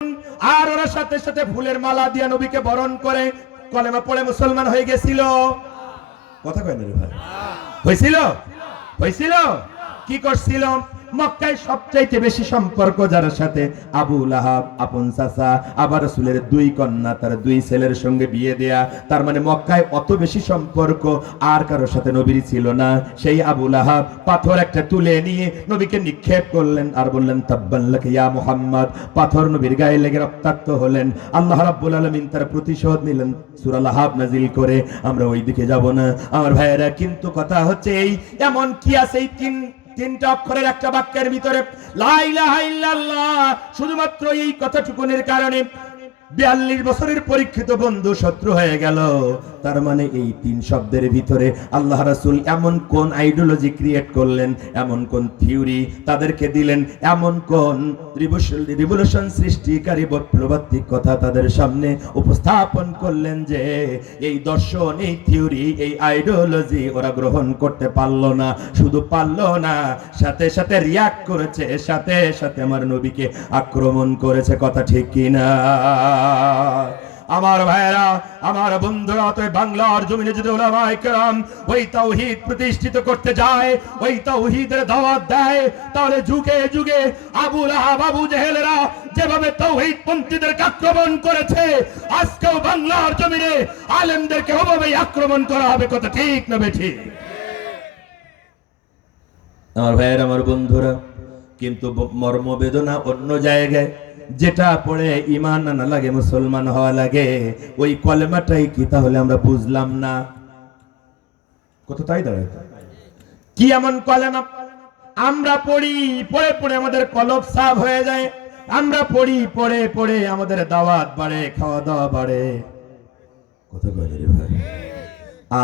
আর ওরা সাথে সাথে ফুলের মালা দিয়ে নবীকে বরণ করে কলেমা পড়ে মুসলমান হয়ে গেছিল। কথা কয় না রে ভাই? হয়েছিল? হয়েছিল? কি করছিল? মক্কায় সবচাইতে বেশি সম্পর্ক যার সাথে, আবু লাহাব আপন চাচা, আবার রাসূলের দুই কন্যা তার দুই ছেলের সঙ্গে বিয়ে দেয়া। তার মানে মক্কায় অত বেশি সম্পর্ক আর কারোর সাথে নবীর ছিল না। সেই আবু লাহাব পাথর একটা তুলে নিয়ে নবীকে নিক্ষেপ করলেন আর বললেন তাব্বান লাকা ইয়া মুহাম্মদ। পাথর নবীর গায়ে লেগে রক্তাক্ত হলেন। আল্লাহ রাব্বুল আলামিন তার প্রতিশোধ নিলেন সূরা লাহাব নাজিল করে। আমরা ওই দিকে যাব না আমার ভাইয়েরা, কিন্তু কথা হচ্ছে এই এমন কি আছে এই তিনটা অক্ষরের একটা বাক্যের ভিতরে, লা ইলাহা ইল্লাল্লাহ। শুধুমাত্র এই কথাটুকুনের কারণে 42 বছরের পরীক্ষিত বন্ধু শত্রু হয়ে গেল। তার মানে এই তিন শব্দের ভিতরে আল্লাহ রাসূল এমন কোন আইডিওলজি ক্রিয়েট করলেন, এমন কোন থিওরি তাদেরকে দিলেন, এমন কোন রিভলিউশন সৃষ্টিকারী বিপ্লবাত্মক কথা তাদের সামনে উপস্থাপন করলেন যে এই দর্শন, এই থিওরি, এই আইডিওলজি ওরা গ্রহণ করতে পারলো না। শুধু পারলো না, সাথে সাথে রিয়াক্ট করেছে, সাথে সাথে আমার নবীকে আক্রমণ করেছে। কথা ঠিক কিনা আমার ভাইয়েরা, আমার বন্ধুরা? তো বাংলার জমিনে যদি উলামায়ে কেরাম ওই তাওহীদ প্রতিষ্ঠিত করতে যায়, ওই তাওহীদের দাওয়াত দেয়, তাহলে যুগে যুগে আবু লাহাব আবু জেহেলরা যেভাবে তাওহীদ পন্থীদেরকে আক্রমণ করেছে, আজকেও বাংলার জমিনে আলেমদেরকে ওভাবেই আক্রমণ করা হবে। কথা ঠিক না বেঠিক আমার ভাইয়েরা, আমার বন্ধুরা? কিন্তু মর্মবেদনা অন্য জায়গায়। যেটা পড়ে ঈমান আনা লাগে, মুসলমান হওয়া লাগে, ওই কলেমাটাই কি তাহলে আমরা বুঝলাম না? কত তাই দাঁড়ায় কি এমন কলেমা আমরা পড়ি, পড়ে পড়ে আমাদের কলব সাফ হয়ে যায়। আমরা পড়ি, পড়ে পড়ে আমাদের দাওয়াত বাড়ে, খাওয়া দাওয়া বাড়ে। কত বলে রে ভাই?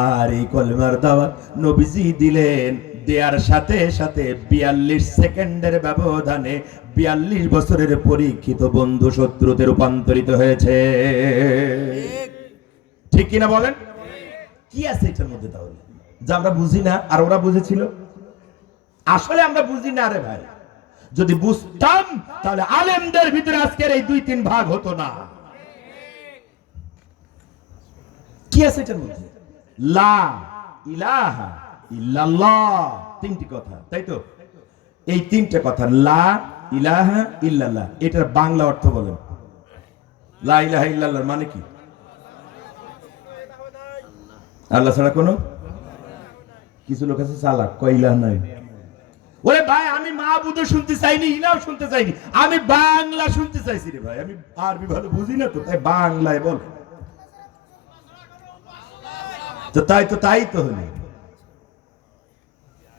আর এই কলেমার দাওয়াত নবীজি দিলেন, দেয়ার সাথে সাথে 42 সেকেন্ডের ব্যবধানে 42 বছরের পরীক্ষিত বন্ধু শত্রুতে রূপান্তরিত হয়েছে। ঠিক কিনা বলেন? কি আছে এটার মধ্যে তাহলে যা আমরা বুঝি না আর ওরা বুঝেছিল? আসলে আমরা বুঝি না রে ভাই। যদি বুঝতাম তাহলে আলেমদের ভিতরে আজকের এই 2-3 ভাগ হতো না। কি আছে এটার মধ্যে? লা ইলাহা ইল্লাল্লাহ, তিনটি কথা, তাই তো? এই তিনটা কথা, লা ইলাহা ইল্লাল্লাহ, এটার বাংলা অর্থ বলেন। লা ইলাহা ইল্লাল্লাহ মানে কি? আল্লাহ ছাড়া কোনো, কিছু লোক আছে চালাক, কয় ইলাহা নাই। ওরে ভাই, আমি মাবুদও শুনতে চাইনি, ইলাও শুনতে চাইনি, আমি বাংলা শুনতে চাইছি রে ভাই। আমি আরবি ভালো বুঝি না তো, তাই বাংলায় বল। তো তাই তো হলো,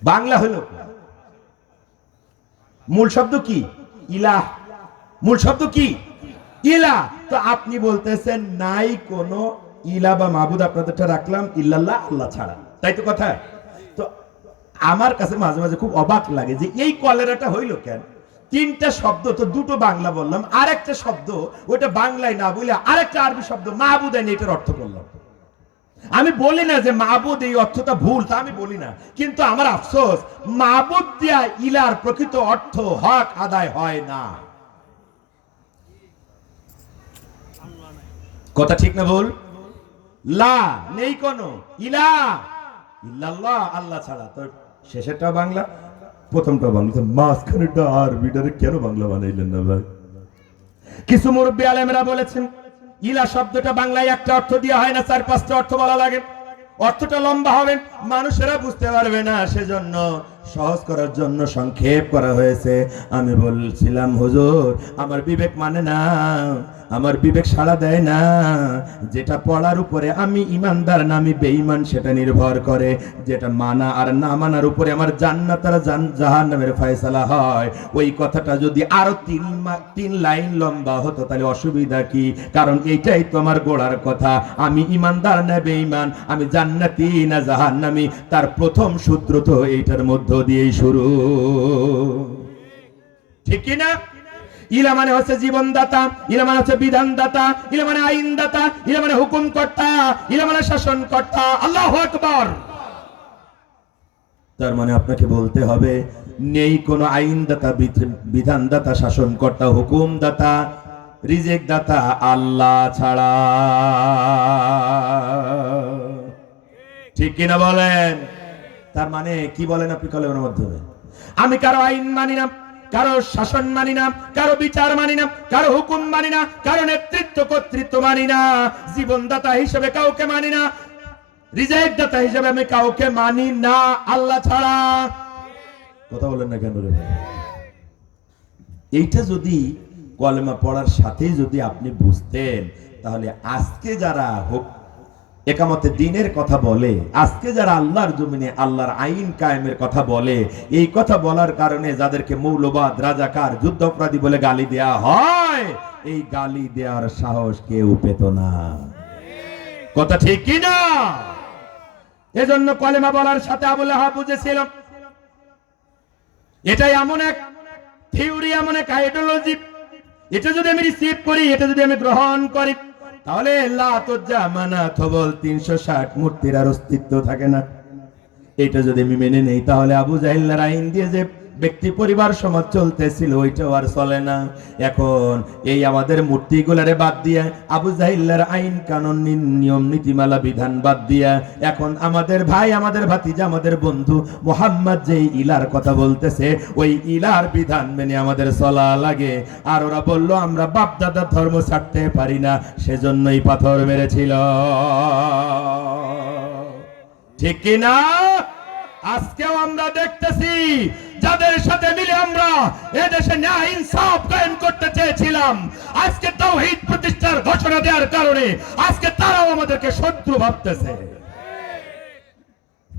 বাংলা হলো। মূল শব্দ কি? ইলাহ। মূল শব্দ কি? ইলাহ। তো আপনি বলতেছেন নাই কোন ইলাহ বা মাবুদ আপনাদেরটা রাখলাম, ইল্লাল্লাহ, আল্লাহ ছাড়া, তাই তো কথা? তো আমার কাছে মাঝে মাঝে খুব অবাক লাগে যে এই কলেরাটা হইল কেন? তিনটা শব্দ তো, দুটো বাংলা বললাম, আরেকটা শব্দ ওইটা বাংলায় না বলে আরেকটা আরবি শব্দ মাবুদ এনে এটার অর্থ করলাম। আমি বলি না যে মাবুদ এই অর্থটা ভুল, তা আমি বলি না, কিন্তু আমার আফসোস মাবুদ দিয়া ইলার প্রকৃত অর্থ হক আদায় হয় না। কথা ঠিক না ভুল? লা নেই কোন, ইলা ইল্লাল্লাহ, আল্লাহ ছাড়া। তো শেষেরটা বাংলা, প্রথমটা বাংলা, মাঝখানেরটা আরবিটারে কেন বাংলা বানাইলেন না ভাই? কিছু মুরব্বী আলেমরা বলেছেন ইলা শব্দটা বাংলায় একটা অর্থ দেওয়া হয় না, 4-5টা অর্থ বলা লাগে, অর্থটা লম্বা হবে, মানুষেরা বুঝতে পারবে না, সেজন্য সহজ করার জন্য সংক্ষেপ করা হয়েছে। আমি বলছিলাম হুজুর আমার বিবেক মানে না, আমার বিবেক সাড়া দেয় না। যেটা পড়ার উপরে আমি ইমানদার না আমি বেঈমান সেটা নির্ভর করে, যেটা মানা আর না মানার উপরে আমার জান্নাত আর জাহান্নামের ফয়সালা হয়। ওই কথাটা যদি আরো 3 লাইন লম্বা হতো তাহলে অসুবিধা কি? কারণ এইটাই তো আমার গোড়ার কথা, আমি ইমানদার না বেঈমান, আমি জান্নাতি না জাহান্নামী, তার প্রথম সূত্র তো এইটার মধ্য দিয়েই শুরু। ঠিক কি না? ইলা মানে হচ্ছে জীবনদাতা, ইলা মানে হচ্ছে বিধানদাতা, ইলা মানে আইনদাতা, ইলা মানে হুকুমকর্তা, ইলা মানে শাসনকর্তা। আল্লাহু আকবার। তার মানে আপনাকে বলতে হবে নেই কোনো আইনদাতা, বিধানদাতা, শাসনকর্তা, হুকুমদাতা, রিজিক দাতা আল্লাহ ছাড়া। ঠিক কিনা বলেন? তার মানে কি বলেন আপনি কলমের মাধ্যমে? আমি কারো আইন মানি না, কারো শাসন মানি না, কারো বিচার মানি না, কারো হুকুম মানি না, কারো নেতৃত্ব কর্তৃত্ব মানি না, জীবনদাতা হিসেবে কাউকে মানি না, রিজিক দাতা হিসেবে আমি কাউকে মানি না আল্লাহ ছাড়া। কথা বলেন না কেন রে ভাই? এইটা যদি কলেমা পড়ার সাথেই যদি আপনি বুঝতেন, তাহলে আজকে যারা একামতে দ্বীনের কথা বলে, আজকে যারা আল্লাহর জমিনে আল্লাহর আইন কায়েমের কথা বলে, এই কথা বলার কারণে যাদেরকে মৌলবাদ, রাজাকার, যুদ্ধাপরাধী বলে গালি দেয়া হয়, এই গালি দেওয়ার সাহস কেউ পেত না। কথা ঠিক কি না? এজন্য কলেমা বলার সাথে আবু লাহাব বুঝেছিল এটাই এমন এক থিওরি, এমন এক আইডিওলজি, এটা যদি আমি রিসিভ করি, এটা যদি আমি গ্রহণ করি, তাহলে লাত উজ্জা মানাত হবল 360 মূর্তির আর অস্তিত্ব থাকে না। এটা যদি আমি মেনে নেই, তাহলে আবু জাহেলের আইন দিয়ে যে ব্যক্তি পরিবার সমাজ চলতেছিল, ওইটাও আর চলে না। এখন এই আমাদের মূর্তিগুলারে বাদ দিয়ে, আবু জাহেলের আইন কানুন, নিয়ম নীতিমালা বিধান বাদ দিয়া, এখন আমাদের ভাই, আমাদের ভাতিজা, আমাদের বন্ধু মুহাম্মদ যেই ইলার কথা বলতেছে, ওই ইলার বিধান মেনে আমাদের চলা লাগে। আর ওরা বলল আমরা বাপ দাদার ধর্ম ছাড়তে পারি না, সেজন্যই পাথর মেরেছিল। ঠিক কিনা? আজকেও আমরা দেখতেছি যাদের সাথে মিলে আমরা এদেশে ন্যায় ইনসাফ কায়েম করতে চেয়েছিলাম, আজকে তাওহীদ প্রতিষ্ঠার ঘোষণা দেওয়ার কারণে আজকে তারাও আমাদেরকে শত্রু ভাবতেছে।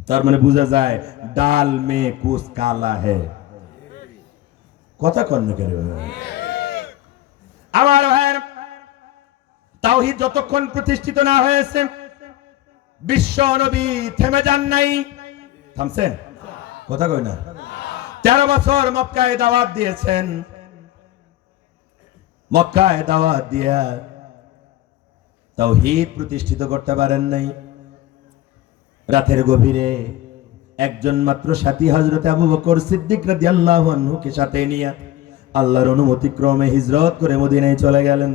তার মানে বোঝা যায় ডাল মে কুছ কালা হে। কথা কন না কেন আমার ভাইয়ের? তাওহীদ যতক্ষণ প্রতিষ্ঠিত না হয়েছে, বিশ্ব নবী থেমে যান নাই। থামছেন? কথা কই না? 13 বছর মক্কায় দাওয়াত দিয়েছেন। মক্কায় দাওয়াত দিয়া তাওহীদ প্রতিষ্ঠিত করতে পারেন নাই। রাতের গভীরে একজন মাত্র সাথী হযরত আবু বকর সিদ্দিক রাদিয়াল্লাহু আনহুকে সাথে নিয়ে আল্লাহর অনুমতি ক্রমে হিজরত করে মদিনায় চলে গেলেন।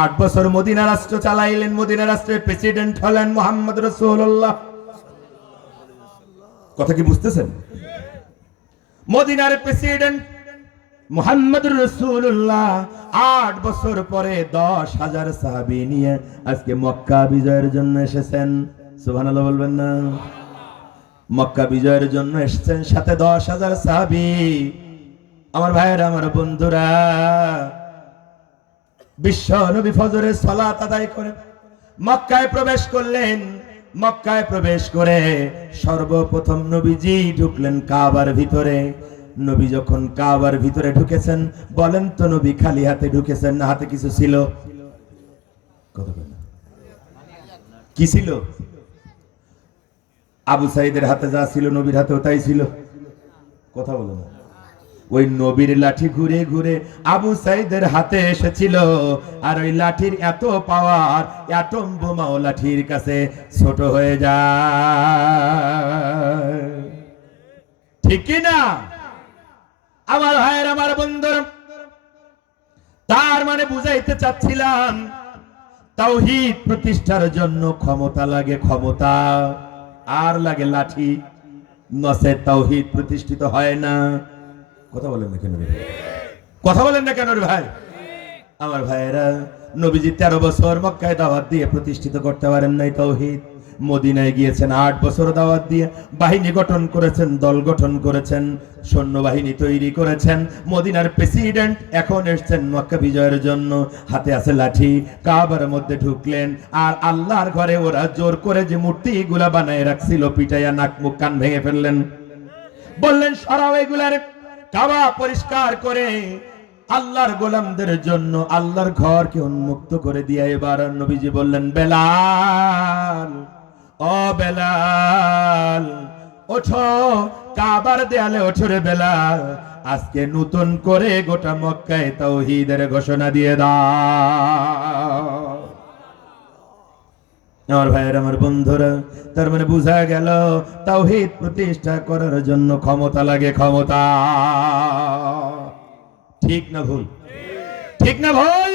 8 বছর মদিনা রাষ্ট্র চালাইলেন। মদিনা রাষ্ট্রের প্রেসিডেন্ট হলেন মুহাম্মদ রাসূলুল্লাহ। কথা কি বুঝতেছেন? মদিনার প্রেসিডেন্ট মুহাম্মদ রাসূলুল্লাহ 8 বছর পরে 10,000 সাহাবী নিয়ে আজকে মক্কা বিজয়ের জন্য এসেছেন। সুবহানাল্লাহ বলবেন না? মক্কা বিজয়ের জন্য এসেছেন, সাথে 10,000 সাহাবী। আমার ভাইয়েরা, আমার বন্ধুরা, বিশ্ব নবী ফজরের সালাত আদায় করে মক্কায় প্রবেশ করলেন। মক্কায় প্রবেশ করে সর্বপ্রথম নবীজি ঢুকলেন কাবার ভিতরে। নবী যখন কাবার ভিতরে ঢুকেছেন, বলেন তো নবী খালি হাতে ঢুকেছেন না হাতে কিছু ছিল? কথা বলেন। কি ছিল? আবু সাইদের হাতে যা ছিল নবীর হাতেও তাই ছিল। কথা বলো না? ওই নবীর লাঠি ঘুরে ঘুরে আবু সাইদের হাতে এসেছিল, আর ওই লাঠির এত পাওয়ার, অ্যাটম বোমাও লাঠির কাছে ছোট হয়ে যায়। ঠিক না আমার ভাইয়ের, আমার বন্ধুরা? তার মানে বুঝাইতে চাচ্ছিলাম, তাওহীদ প্রতিষ্ঠার জন্য ক্ষমতা লাগে, ক্ষমতা, আর লাগে লাঠি, নসে তাওহীদ প্রতিষ্ঠিত হয় না। কথা বলেন না কেন রে? কথা বলেন না কেন রে ভাই? আমার ভাইয়েরা, নবীজি 13 বছর মক্কায় দাওয়াত দিয়ে প্রতিষ্ঠিত করতে পারেন নাই তাওহীদ। মদিনায় গিয়েছেন 8 বছর দাওয়াত দিয়ে, বাহিনী গঠন করেছেন, দল গঠন করেছেন, সৈন্যবাহিনী তৈরি করেছেন। মদিনার প্রেসিডেন্ট এখন এসেছেন মক্কা বিজয়ের জন্য, হাতে আছে লাঠি। কাবার মধ্যে ঢুকলেন, আর আল্লাহর ঘরে ওরা জোর করে যে মূর্তিগুলা বানায় রাখছিল, পিটাইয়া নাক মুখ কান ভেঙে ফেললেন। বললেন সরাও এগুলার, কাবা পরিষ্কার করে আল্লাহর গোলামদের জন্য আল্লাহর ঘরকে উন্মুক্ত করে দিয়ে এবার নবীজি বললেন, বেলাল, ও বেলাল, ওঠো, কাবার দেয়ালে ওঠো রে বেলাল, আজকে নতুন করে গোটা মক্কায় তাওহীদের ঘোষণা দিয়ে দাও। আমার ভাইয়ের, আমার বন্ধুরা, তার মানে বোঝা গেল তাওহীদ প্রতিষ্ঠা করার জন্য ক্ষমতা লাগে, ক্ষমতা। ঠিক না ভুল? ঠিক না ভুল?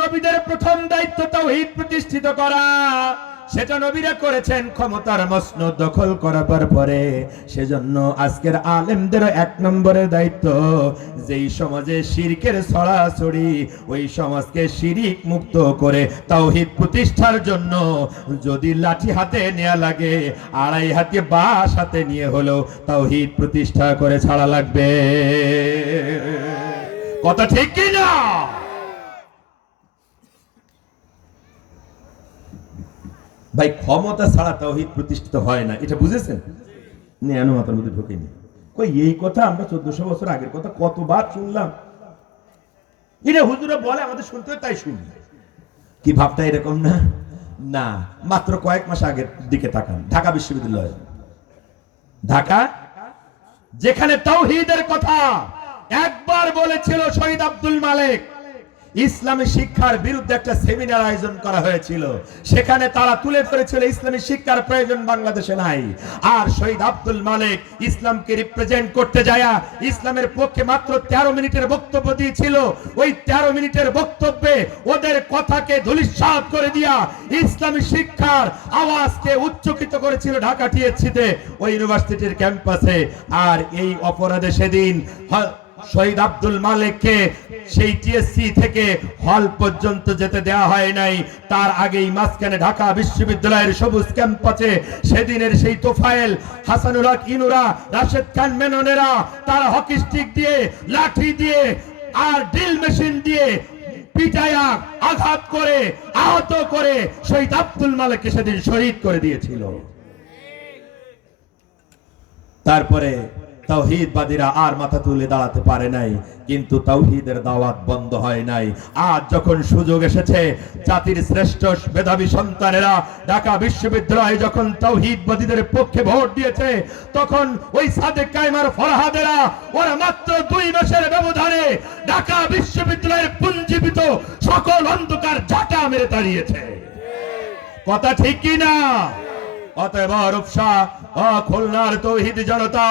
নবীদের প্রথম দায়িত্ব তাওহীদ প্রতিষ্ঠিত করা। সেটা নবীরা করেছেন ক্ষমতার মসনদ দখল করার পরে। সেজন্য আজকের আলেমদেরও এক নম্বরের দায়িত্ব, যেই সমাজে শিরকের ছড়াছড়ি, ওই সমাজকে শিরিক মুক্ত করে তাওহীদ প্রতিষ্ঠার জন্য যদি লাঠি হাতে নেওয়া লাগে, আড়াই হাতে বাঁশ হাতে নিয়ে হলেও তাওহীদ প্রতিষ্ঠা করে ছাড়া লাগবে। কথা ঠিক কি না? ভাই ক্ষমতা ছাড়া তাওহীদ প্রতিষ্ঠিত হয় না, এটা বুঝেছেন? নেয়ানো মাথার মধ্যে ঢোকেনি। কই এই কথা আমরা 1400 বছর আগের কথা কতবার শুনলাম। এটা হুজুরে বলে, আমাদের শুনতে হয়, তাই শুনি। কি ভাবটা এরকম না? না, মাত্র কয়েক মাস আগের দিকে তাকান। ঢাকা বিশ্ববিদ্যালয়, ঢাকা, যেখানে তাওহীদের কথা একবার বলেছিল শহীদ আব্দুল মালেক, ইসলামী শিক্ষার বিরুদ্ধে একটা সেমিনার আয়োজন করা হয়েছিল। সেখানে তারা তুলে ধরেছিল ইসলামী শিক্ষার প্রয়োজন বাংলাদেশে নাই। আর শহীদ আব্দুল মালেক ইসলামকে রিপ্রেজেন্ট করতে যায় ইসলামের পক্ষে মাত্র 13 মিনিটের বক্তব্য দিয়েছিল। ওই 13 মিনিটের বক্তব্যে ওদের কথাকে ধূলিসাৎ করে দিয়া ইসলামী শিক্ষার আওয়াজকে উচ্চকিত করেছিল ঢাকা টিএসসিতে, ওই ইউনিভার্সিটির ক্যাম্পাসে। আর এই অপরাধে সেদিন শহীদ আব্দুল মালেককে সেই টিএসসি থেকে হল পর্যন্ত যেতে দেওয়া হয় নাই। তার আগেই মাঝখানে ঢাকা বিশ্ববিদ্যালয়ের সবুজ ক্যাম্পাসে সেদিনের সেই তোফায়েল, হাসানুল হক ইনুরা, রাশেদ খান মেননেরা তারা হকি স্টিক দিয়ে, লাঠি দিয়ে আর ড্রিল মেশিন দিয়ে পিটায়া আঘাত করে আহত করে শহীদ আব্দুল মালেককে সেদিন শহীদ করে দিয়েছিল। তারপরে তাওহীদবাদীরা আর মাথা তুলে দাঁড়াতে পারে নাই, কিন্তু তাওহীদের দাওয়াত বন্ধ হয় নাই। আজ যখন সুযোগ এসেছে, জাতির শ্রেষ্ঠ মেধাবী সন্তানেরা ঢাকা বিশ্ববিদ্যালয়ে যখন তাওহীদবাদীদের পক্ষে ভোট দিয়েছে, তখন ওই সাদেক কায়েমার ফরহাদেরা ওরা মাত্র 2 মাসের ব্যবধানে ঢাকা বিশ্ববিদ্যালয়ের পুঞ্জীবিত সকল অন্ধকার ঝাঁটা মেরে তাড়িয়েছে। কথা ঠিক কি না? অতএব রূপসা খুলনার তাওহীদ জনতা,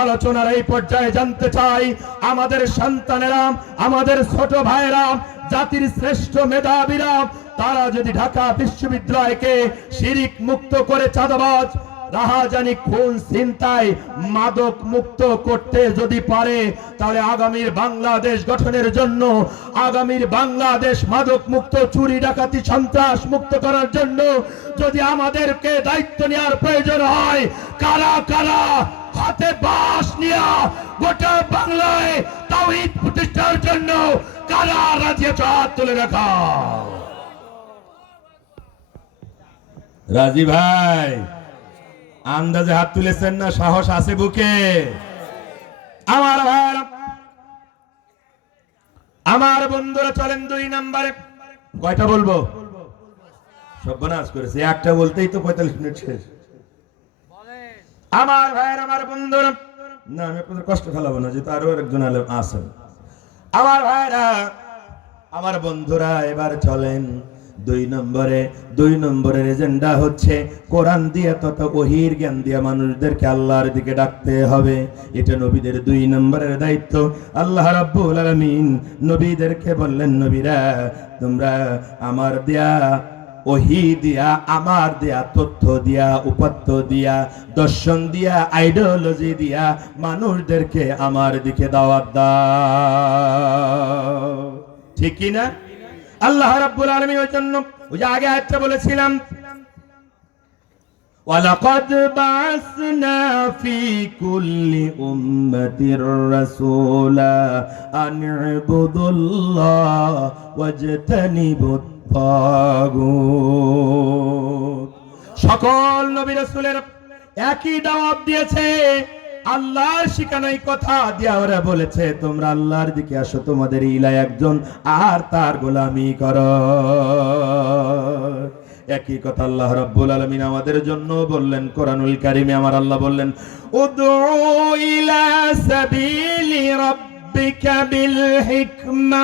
আলোচনার এই পর্যায়ে জানতে চাই, আমাদের সন্তানেরা, আমাদের ছোট ভাইয়েরা, জাতির শ্রেষ্ঠ মেধাবীরা, তারা যদি ঢাকা বিশ্ববিদ্যালয়কে শিরিক মুক্ত করে চাঁদাবাজ, রাহাজানি, খুন, ছিনতাই, মাদক মুক্ত করতে যদি পারে, তাহলে আগামীর বাংলাদেশ গঠনের জন্য, আগামীর বাংলাদেশ মাদক মুক্ত, চুরি ডাকাতি সন্ত্রাস মুক্ত করার জন্য যদি আমাদেরকে দায়িত্ব নেওয়ার প্রয়োজন হয়, কারা কারা হাতে বাঁশ নিয়ে গোটা বাংলায় তাওহীদ প্রতিষ্ঠার জন্য কারা রাজি আছে? হাত তুলে রাখা। রাজি ভাই আন্দাজে হাত তুলেছেন না? সাহস আছে বুকে? আমার ভাইরা, আমার বন্ধুরা, চলেন 2 নম্বরে। কয়টা বলবো? সর্বনাশ করেছে, একটা বলতেই তো 45 মিনিট শেষ। আমার ভাইরা, আমার বন্ধুরা, না আমি আপনাদের কষ্ট ফেলাবো না, যেহেতু আরো একজন আলেম আছেন। আমার ভাইরা, আমার বন্ধুরা, এবার চলেন 2 নম্বরের এজেন্ডা হচ্ছে কোরআন দিয়ে তথা ওহীর জ্ঞান দিয়ে মানুষদেরকে আল্লাহর দিকে ডাকতে হবে। এটা নবীদের 2 নম্বরের দায়িত্ব। আল্লাহ রাব্বুল আলামিন নবীদেরকে বললেন, নবীরা তোমরা আমার দেয়া ওহী দিয়া, আমার দেয়া তথ্য দিয়া, উপাত্ত দিয়া, দর্শন দিয়া, আইডিওলজি দিয়া মানুষদেরকে আমার দিকে দাওয়াত দাও। ঠিক কি না? আল্লাহ রাব্বুল আলামিন ওই জন্য ওই যে আগে আয়াতটা বলেছিলাম, ওয়ালাকাদ বাসনা ফি কুল্লি উম্মাতির রাসূলা আন ইবুদুল্লাহ ওয়াজতানিবুত তাগুত। সকল নবী রাসূলের একই দাওয়াত দিয়েছে, আল্লাহর শিখানোই কথা দিয়া ওরা বলেছে, তোমরা আল্লাহর দিকে আসো, তোমাদের ইলাহ একজন, আর তার গোলামি করো। একই কথা আল্লাহ রাব্বুল আলামিন আমাদের জন্য বললেন কোরআনুল কারীমে। আমার আল্লাহ বললেন, উদউ ইলা সাবিলি রাব্বিকা বিল হিকমা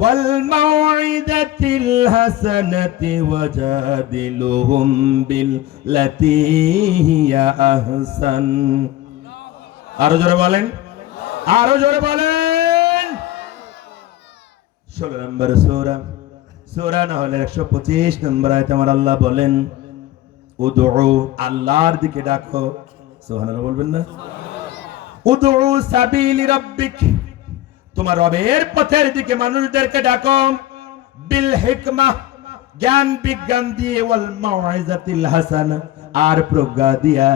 ওয়াল মাউইদাতিল হাসানাতি ওয়াজাদিলুহুম বিল্লাতী হিয়া আহসান। আরো জোরে বলেন, আরো জোরে বলেন। 16 নম্বর সূরা সূরা নাহলের 125 নম্বর আয়াতে আমার আল্লাহ বলেন, উদউ, আল্লাহর দিকে ডাকো। সুবহানাল্লাহ বলবেন না? উদউ সাবিলি রাব্বিক, তোমার রবের পথের দিকে মানুষদেরকে ডাকো। বিল হিকমাহ, জ্ঞান বিজ্ঞান দিয়ে, ওয়াল মাউইজাতিল হাসানা, আর প্রজ্ঞা দিয়া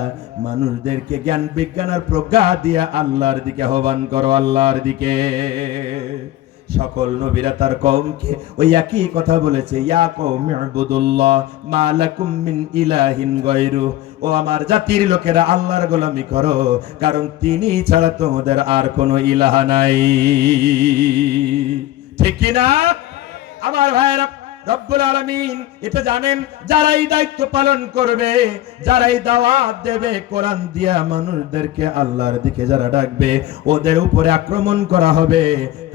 মানুষদেরকে জ্ঞান বিজ্ঞান আর প্রজ্ঞা দিয়া আল্লাহর দিকে আহ্বান করো, আল্লাহর দিকে। সকল নবীরা তার কওমকে ওই একই কথা বলেছে, ইয়া কওমি ইবুদুল্লাহ মা লাকুম মিন ইলাহিন গায়রু, ও আমার জাতির লোকেরা আল্লাহর গোলামি করো, কারণ তিনি ছাড়া তোমাদের আর কোনো ইলাহ নাই। ঠিক কি না আমার ভাইরা? রব্বুল আলামিন এটা জানেন, যারা এই দায়িত্ব পালন করবে, যারা এই দাওয়াত দেবে, কোরআন দিয়া মানুষদেরকে আল্লাহর দিকে যারা ডাকবে, ওদের উপরে আক্রমণ করা হবে।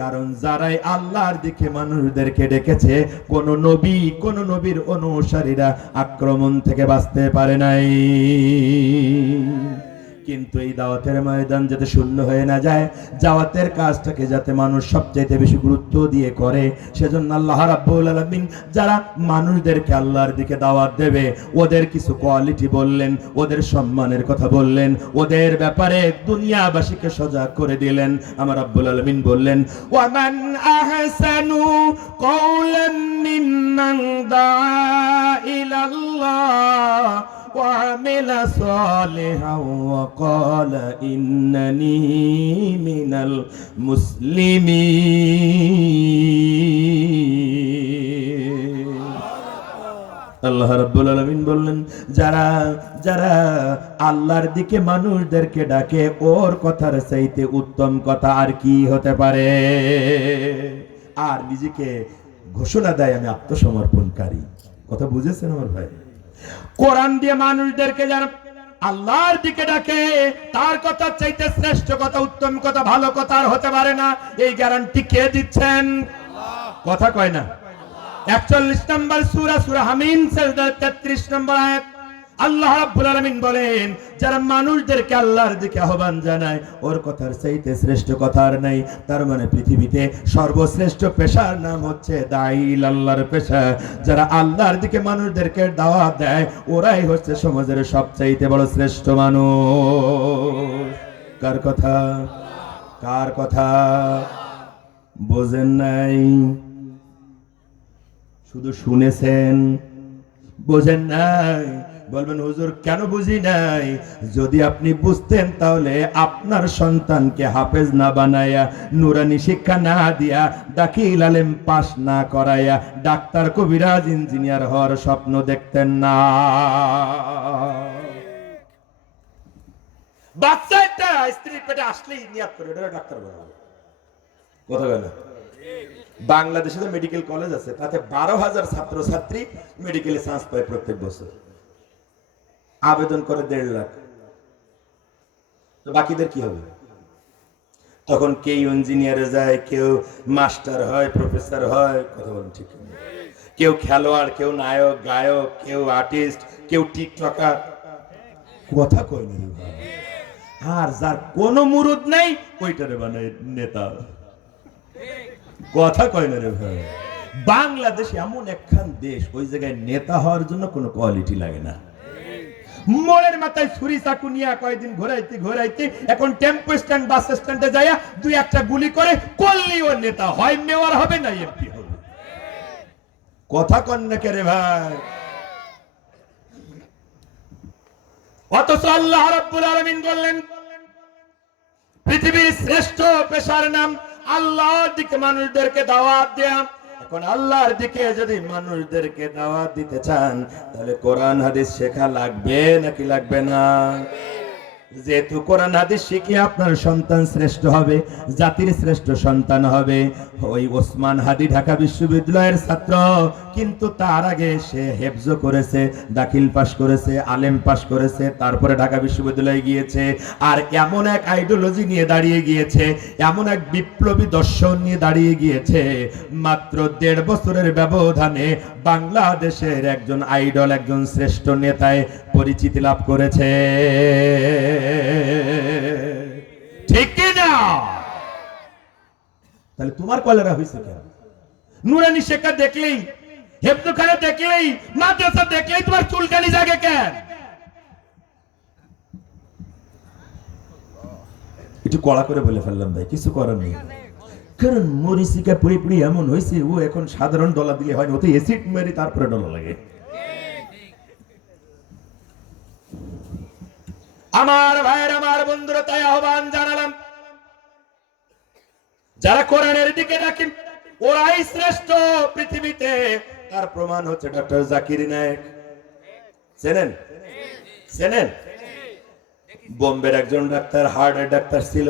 কারণ যারাই আল্লাহর দিকে মানুষদেরকে ডেকেছে, কোন নবী, কোন নবীর অনুসারীরা আক্রমণ থেকে বাঁচতে পারে নাই। কিন্তু এই দাওয়াতের ময়দান যাতে শূন্য হয়ে না যায়, দাওয়াতের কাজটাকে যাতে মানুষ সবচাইতে বেশি গুরুত্ব দিয়ে করে, সেজন্য আল্লাহ রাব্বুল আলামিন যারা মানুষদেরকে আল্লাহর দিকে দাওয়াত দেবে, ওদের কিছু কোয়ালিটি বললেন, ওদের সম্মানের কথা বললেন, ওদের ব্যাপারে দুনিয়াবাসীকে সজাগ করে দিলেন। আমার রাব্বুল আলামিন বললেন, ওয়ামান আহসানু কওলান মিম্মান দাআ ইলাল্লাহ وعمل صالحا وقال إنني من المسلمين। আল্লাহ রাব্বুল আলামিন বললেন, যারা যারা আল্লাহর দিকে মানুষদেরকে ডাকে, ওর কথার চাইতে উত্তম কথা আর কি হতে পারে? আর নিজেকে ঘোষণা দেয় আমি আত্মসমর্পণকারী। কথা বুঝেছেন আমার ভাই? কোরআন দিয়ে মানুষদেরকে যারা আল্লাহর দিকে ডাকে, তার কথা চাইতে শ্রেষ্ঠ কথা, উত্তম কথা, ভালো কথা আর হতে পারে না। এই গ্যারান্টি কে দিচ্ছেন? কথা কয় না। 41 নম্বর সূরা, সূরা হামিম, 33 নম্বর আয়াত। আল্লাহ রাব্বুল আলামিন বলেন, যারা মানুষদেরকে আল্লাহর দিকে আহ্বান জানায়, ওর কথার চাইতে শ্রেষ্ঠ কথা আর নাই। তার মানে পৃথিবীতে সর্বশ্রেষ্ঠ পেশার নাম হচ্ছে দাঈল, আল্লাহর পেশা। যারা আল্লাহর দিকে মানুষদেরকে দাওয়াত দেয়, ওরাই হচ্ছে সমাজের সবচাইতে বড় শ্রেষ্ঠ মানুষ। কার কথা? কার কথা বোঝেন নাই? শুধু শুনেছেন, বোঝেন নাই। বলবেন হুজুর কেন বুঝি নাই? যদি আপনি বুঝতেন, তাহলে আপনার সন্তানকে হাফেজ না বানায়া, নুরানি শিক্ষা না দিয়া, দাখিল আলেম পাস না করায়া, ডাক্তার, কবিরাজ, ইঞ্জিনিয়ার হওয়ার স্বপ্ন দেখতেন না। বাচ্চাটা স্ত্রীর পেটে আসলেই নিয়াত করে ডাক্তার বানাবে। কথা বলে বাংলাদেশে তো মেডিকেল কলেজ আছে, তাতে 12,000 ছাত্র ছাত্রী মেডিকেলে চান্স পায় প্রত্যেক বছর। আবেদন করে 1.5 লাখ। তো বাকিদের কি হবে? তখন কেউ ইঞ্জিনিয়ারে যায়, কেউ মাস্টার হয়, প্রফেসর হয়। কথা বলেন ঠিক? কেউ খেলোয়াড়, কেউ নায়ক, গায়ক, কেউ আর্টিস্ট, কেউ টিকটকার। কথা কই না। আর যার কোনো মুরুদ নাই, ওইটারে বানায় নেতা। কথা কয় না রে ভাই। বাংলাদেশ এমন একখান দেশ, ওই জায়গায় নেতা হওয়ার জন্য কোনো কোয়ালিটি লাগে না। মোড়ের মাথায় ছুরি চাকু নিয়ে কয়েকদিন ঘোরাইতে ঘোরাইতে এখন টেম্পো স্ট্যান্ড, বাস স্ট্যান্ডে যাইয়া 2-1টা গুলি করে করলেই ও নেতা হয়, মেয়র হবে না এমপি হবে। কথা কন না কে রে ভাই? অথচ আল্লাহ রাব্বুল আলামিন বললেন, পৃথিবীর শ্রেষ্ঠ পেশার নাম আল্লাহর দিকে মানুষদেরকে দাওয়াত দেয়া। এখন আল্লাহর দিকে যদি মানুষদেরকে দাওয়াত দিতে চান, তাহলে কোরআন হাদিস শেখা লাগবে নাকি লাগবে না? যেহেতু কোরআন হাদিস শিখে আপনার সন্তান শ্রেষ্ঠ হবে, জাতির শ্রেষ্ঠ সন্তান হবে। ওই ওসমান হাদি ঢাকা বিশ্ববিদ্যালয়ের ছাত্র, কিন্তু তার আগে সে হেফজ করেছে, দাখিল পাস করেছে, আলেম পাস করেছে, তারপরে ঢাকা বিশ্ববিদ্যালয়ে গিয়েছে। আর এমন এক আইডিওলজি নিয়ে দাঁড়িয়ে গিয়েছে, এমন এক বিপ্লবী দর্শন নিয়ে দাঁড়িয়ে গিয়েছে, মাত্র 1.5 বছরের ব্যবধানে বাংলাদেশের একজন আইডল, একজন শ্রেষ্ঠ নেতায় পরিচিতি লাভ করেছে। ঠিক না? তাহলে তোমার কলেরা হয়েছে কেন? নুরানি শেখা দেখলেই হেফজুখানা দেখলেই, মাদ্রাসা দেখলেই তোমার চুলকানি জাগে কেন? একটু কড়া করে বলে ফেললাম ভাই, কিছু করার নেই। কারণ মরিচিকা পুরি পুরি এমন হয়েছে, ও এখন সাধারণ ডলা দিলে হয় না, ও তো এসিড মেরে তারপরে ডলা লাগে। আমার ভাইয়ের, আমার বন্ধুরা, তাই আহ্বান জানালাম, যারা কোরআনের দিকে ডাকেন ওরাই শ্রেষ্ঠ পৃথিবীতে। তার প্রমাণ হচ্ছে ডক্টর জাকির নায়েক। চেনেন? চেনেন? বোম্বের একজন ডাক্তার, হার্টের ডাক্তার ছিল,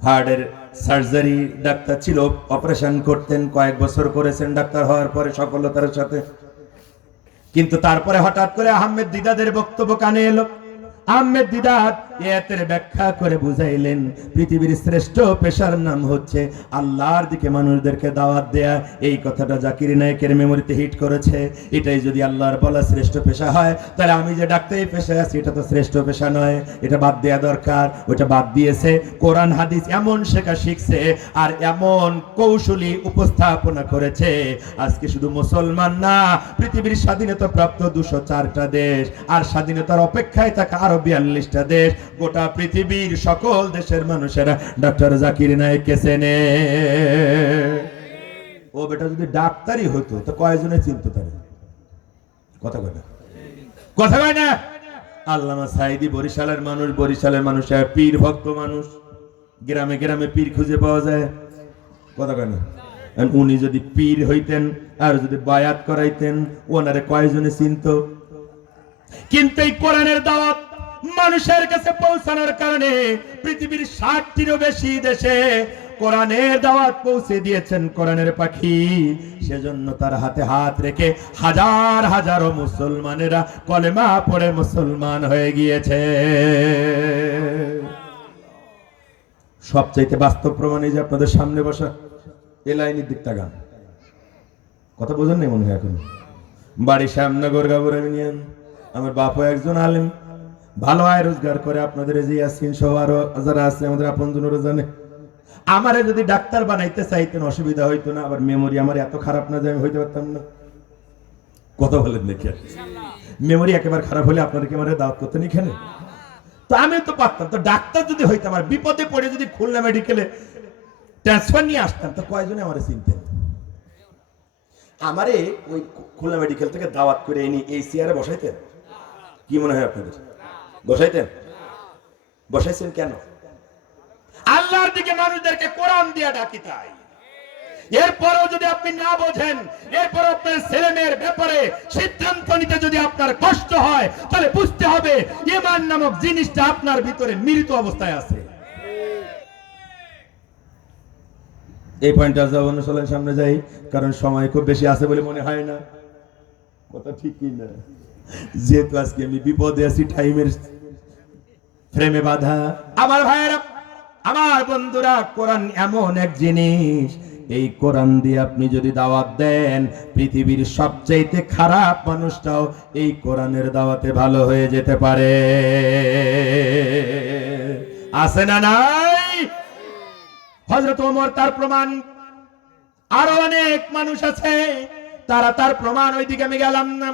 হার্টের সার্জারি ডাক্তার ছিল, অপারেশন করতেন, কয়েক বছর করেছেন ডাক্তার হওয়ার পরে সফলতার সাথে। কিন্তু তারপরে হঠাৎ করে আহমেদ দিদাদের বক্তব্য কানে এলো। আহমেদ দিদাত এর ব্যাখ্যা করে বুঝাইলেন, পৃথিবীর শ্রেষ্ঠ পেশার নাম হচ্ছে আল্লাহর দিকে মানুষদেরকে দাওয়াত দেয়া। এই কথাটা জাকির নায়েকের মেমোরিতে হিট করেছে। এটাই যদি আল্লাহর বলা শ্রেষ্ঠ পেশা হয়, তাহলে আমি যে ডাক্তারি পেশায় আছি এটা তো শ্রেষ্ঠ পেশা নয়, এটা বাদ দেয়া দরকার। ওটা বাদ দিয়েছে, কোরআন হাদিস এমন শেখা শিখছে আর এমন কৌশলী উপস্থাপনা করেছে, আজকে শুধু মুসলমান না, পৃথিবীর স্বাধীনতা প্রাপ্ত 204টা দেশ আর স্বাধীনতার অপেক্ষায় থাকা আরো 42টা দেশ, গোটা পৃথিবীর সকল দেশের মানুষেরা ডক্টর জাকির নায়েককে চেনে। ও বেটা যদি ডাক্তারই হতো তো কয়জনে চিনতো তারে? কথা কয় না, কথা কয় না। আল্লামা সাইদি বরিশালের মানুষ, বরিশালের মানুষ পীর ভক্ত মানুষ, গ্রামে গ্রামে পীর খুঁজে পাওয়া যায়। কথা কয় না। উনি যদি পীর হইতেন আর যদি বায়াত করাইতেন, ওনারে কয়জনে চিনতো? কিন্তু এই কোরআনের দাওয়াত মানুষের কাছে পৌঁছানোর কারণে পৃথিবীর 60টিরও বেশি দেশে কোরআনের দাওয়াত পৌঁছে দিয়েছেন কোরআনের পাখি। সেজন্য তার হাতে হাত রেখে হাজার হাজারো মুসলমানেরা কলেমা পড়ে মুসলমান হয়ে গিয়েছে। সবচাইতে বাস্তব প্রমাণ এই যে আপনাদের সামনে বসা এ লাইনের দিকটা গান। কথা বোঝেন নাই মনে হয় এখন? বাড়ি শ্যামনগর গাবুরামিনিয়ান, আমার বাপও একজন আলেম, ভালো আয় রোজগার করে। আপনাদের যে ইয়াসিন সহ আরো যারা আছে আমাদের আপনজনরা জানে। আমারে যদি ডাক্তার বানাইতে চাইতেন অসুবিধা হইতো না, আবার মেমোরি আমার এত খারাপ না যে আমি হইতে পারতাম না। কথা বলেন দেখি, মেমোরি একেবারে খারাপ হলে আপনারা কি আমার দাওয়াত করতেন এখানে? তো আমি তো পারতাম। তো ডাক্তার যদি হইতাম আর বিপদে পড়ে যদি খুলনা মেডিকেলে ট্রান্সফার নিয়ে আসতাম, তো কয়জনে আমারে চিনতেন? আমারে ওই খুলনা মেডিকেল থেকে দাওয়াত করে এনে এই চেয়ারে বসাইতেন? কি মনে হয় আপনাদের? বসাইতেন? বসাইছেন কেন? আল্লাহর দিকে মানুষদেরকে কোরআন দিয়ে ডাকি তাই। এরপরও যদি আপনি না বোঝেন, এরপর আপনার ছেলে মেয়ের ব্যাপারে সিদ্ধান্ত নিতে যদি আপনার কষ্ট হয়, তাহলে বুঝতে হবে ঈমান নামক জিনিসটা আপনার ভিতরে মৃত অবস্থায় আছে। এই পয়েন্টটা যাও, অনুশীলন সামনে যাই, কারণ সময় খুব বেশি আছে বলে মনে হয় না। কথা ঠিক কি না? যেহেতু আজকে আমি বিপদে আছি, টাইমের ফ্রেমে বাধা। আমার ভাইয়েরা, আমার বন্ধুরা, কোরআন এমন এক জিনিস, এই কোরআন দিয়ে আপনি যদি দাওয়াত দেন, পৃথিবীর সবচাইতে খারাপ মানুষটাও এই কোরআনের দাওয়াতে ভালো হয়ে যেতে পারে। আছে না নাই? হযরত ওমর তার প্রমাণ, আরো অনেক মানুষ আছে, তারা তার প্রমাণ। ওইদিকে আমি গেলাম না।